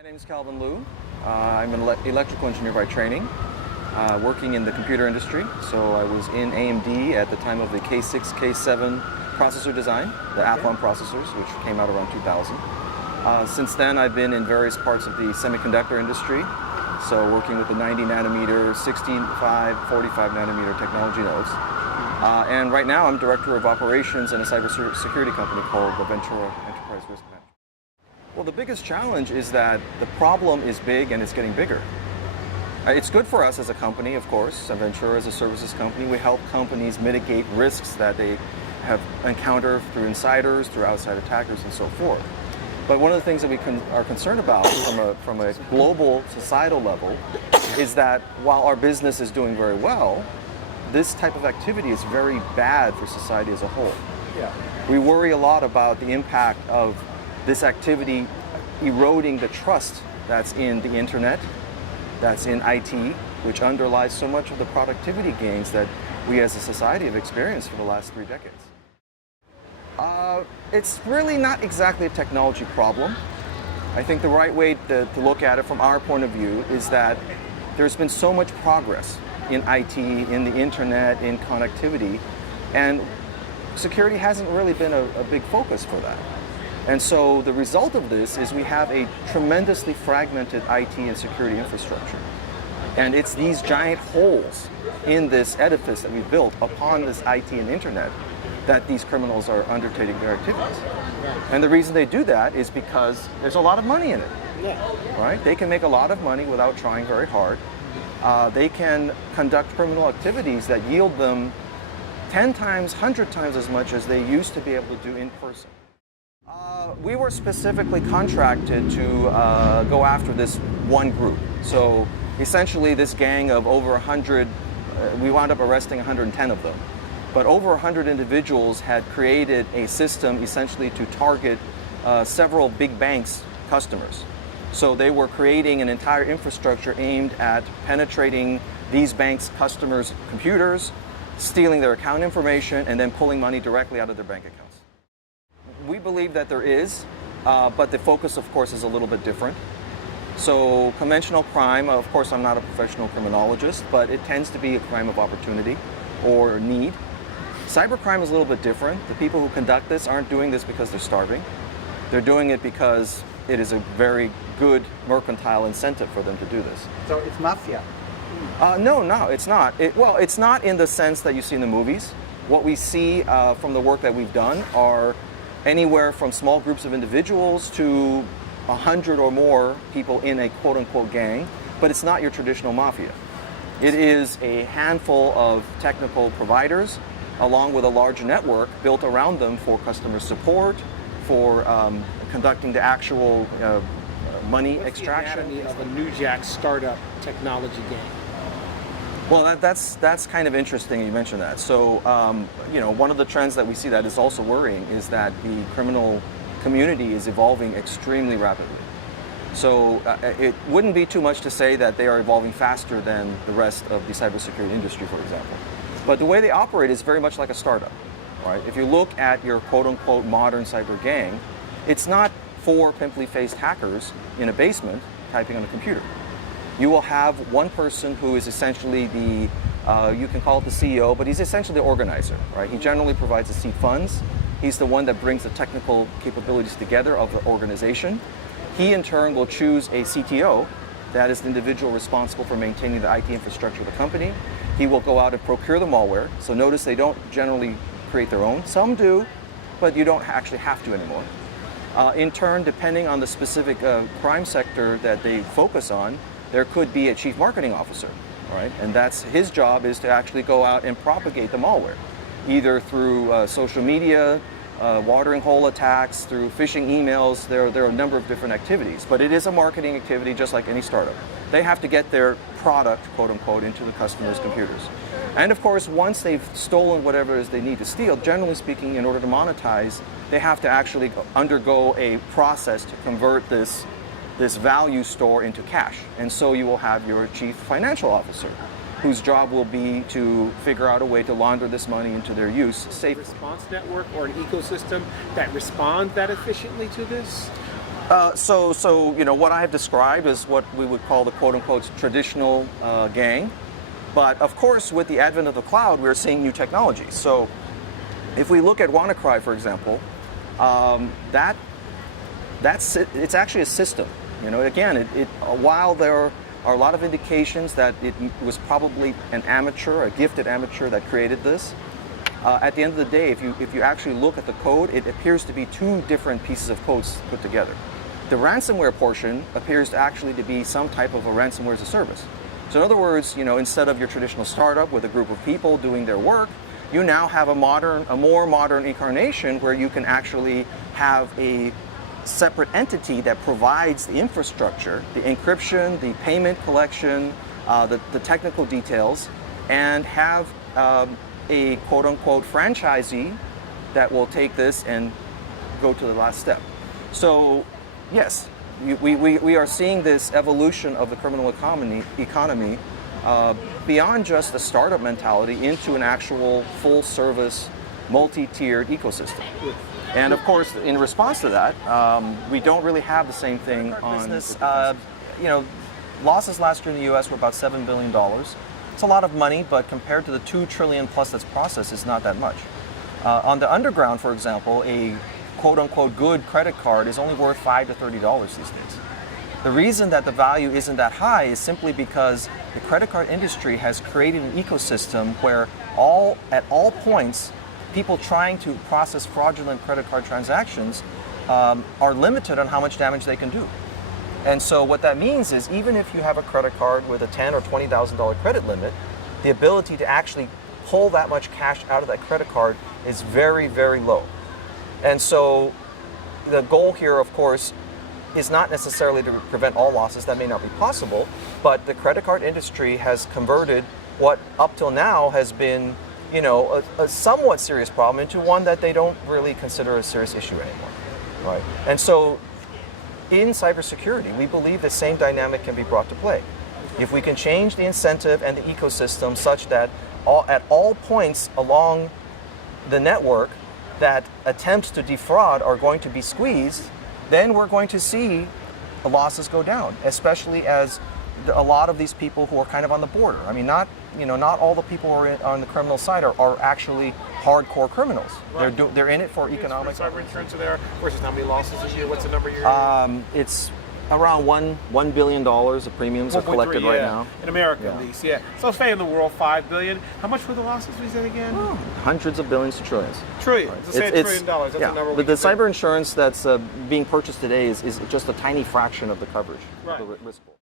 My name is Calvin Liu. I'm an electrical engineer by training, working in the computer industry. So I was in AMD at the time of the K6, K7 processor design, the Athlon processors, which came out around 2000. Since then, I've been in various parts of the semiconductor industry, so working with the 90 nanometer, 65, 45 nanometer technology nodes. And right now, I'm director of operations in a cybersecurity company called the Ventura Enterprise Risk Management. Well, the biggest challenge is that the problem is big and it's getting bigger. It's good for us as a company, of course. Ventura is a services company. We help companies mitigate risks that they have encountered through insiders, through outside attackers, and so forth. But one of the things that we are concerned about from a global societal level is that while our business is doing very well, this type of activity is very bad for society as a whole. Yeah. We worry a lot about the impact of this activity eroding the trust that's in the internet, that's in IT, which underlies so much of the productivity gains that we as a society have experienced for the last 3 decades. It's really not exactly a technology problem. I think the right way to look at it from our point of view is that there's been so much progress in IT, in the internet, in connectivity, and security hasn't really been a big focus for that. And so the result of this is we have a tremendously fragmented IT and security infrastructure. And it's these giant holes in this edifice that we built upon this IT and internet that these criminals are undertaking their activities. And the reason they do that is because there's a lot of money in it. Right? They can make a lot of money without trying very hard. They can conduct criminal activities that yield them 10 times, 100 times as much as they used to be able to do in person. We were specifically contracted to go after this one group. So essentially this gang of over 100, we wound up arresting 110 of them. But over 100 individuals had created a system essentially to target several big banks' customers. So they were creating an entire infrastructure aimed at penetrating these banks' customers' computers, stealing their account information, and then pulling money directly out of their bank accounts. We believe that there is, but the focus, of course, is a little bit different. So conventional crime, of course, I'm not a professional criminologist, but it tends to be a crime of opportunity or need. Cybercrime is a little bit different. The people who conduct this aren't doing this because they're starving. They're doing it because it is a very good mercantile incentive for them to do this. So it's mafia? No, it's not. It's not in the sense that you see in the movies. What we see from the work that we've done are anywhere from small groups of individuals to 100 or more people in a quote-unquote gang, but it's not your traditional mafia. It is a handful of technical providers along with a large network built around them for customer support, for conducting the actual money extraction. What's the anatomy of a New Jack startup technology gang? Well, that's kind of interesting you mentioned that. So, one of the trends that we see that is also worrying is that the criminal community is evolving extremely rapidly. So it wouldn't be too much to say that they are evolving faster than the rest of the cybersecurity industry, for example. But the way they operate is very much like a startup, right? If you look at your quote-unquote modern cyber gang, it's not 4 pimply-faced hackers in a basement typing on a computer. You will have one person who is essentially the, you can call it the CEO, but he's essentially the organizer, right? He generally provides the seed funds. He's the one that brings the technical capabilities together of the organization. He, in turn, will choose a CTO, that is the individual responsible for maintaining the IT infrastructure of the company. He will go out and procure the malware. So notice they don't generally create their own. Some do, but you don't actually have to anymore. In turn, depending on the specific crime sector that they focus on, there could be a chief marketing officer, right? And that's his job is to actually go out and propagate the malware, either through social media, watering hole attacks, through phishing emails. There are a number of different activities, but it is a marketing activity just like any startup. They have to get their product, quote unquote, into the customer's computers. And of course, once they've stolen whatever it is they need to steal, generally speaking, in order to monetize, they have to actually undergo a process to convert this value store into cash. And so you will have your chief financial officer, whose job will be to figure out a way to launder this money into their use safely. Response network or an ecosystem that responds that efficiently to this? So what I have described is what we would call the quote-unquote traditional gang. But of course, with the advent of the cloud, we're seeing new technologies. So if we look at WannaCry, for example, it's actually a system. Again, while there are a lot of indications that it was probably an amateur, a gifted amateur that created this, at the end of the day, if you actually look at the code, it appears to be two different pieces of code put together. The ransomware portion appears actually to be some type of a ransomware as a service. So in other words, instead of your traditional startup with a group of people doing their work, you now have a more modern incarnation where you can actually have a separate entity that provides the infrastructure, the encryption, the payment collection, the technical details, and have a quote-unquote franchisee that will take this and go to the last step. So yes, we are seeing this evolution of the criminal economy beyond just a startup mentality into an actual full-service, multi-tiered ecosystem. And of course, in response to that, we don't really have the same thing on business. Losses last year in the U.S. were about $7 billion. It's a lot of money, but compared to the $2 trillion plus that's processed, it's not that much. On the underground, for example, a quote-unquote good credit card is only worth $5 to $30 these days. The reason that the value isn't that high is simply because the credit card industry has created an ecosystem where at all points, people trying to process fraudulent credit card transactions are limited on how much damage they can do. And so what that means is even if you have a credit card with a $10,000 or $20,000 credit limit, the ability to actually pull that much cash out of that credit card is very, very low. And so the goal here, of course, is not necessarily to prevent all losses. That may not be possible, but the credit card industry has converted what up till now has been a somewhat serious problem into one that they don't really consider a serious issue anymore, right? And so in cybersecurity, we believe the same dynamic can be brought to play. If we can change the incentive and the ecosystem such that at all points along the network that attempts to defraud are going to be squeezed, then we're going to see the losses go down, especially as a lot of these people who are kind of on the border. I mean, not all the people who are on the criminal side are actually hardcore criminals. Right. They're in it for economic. Cyber insurance are there versus how many losses this year? What's the number you're It's around $1 billion of premiums are collected right now. In America, at least, yeah. So say in the world, $5 billion. How much were the losses we said again? Hundreds of billions to trillions. Trillions. Right. Let's say $1 trillion. That's a number. But the cyber insurance that's being purchased today is just a tiny fraction of the coverage of the risk pool.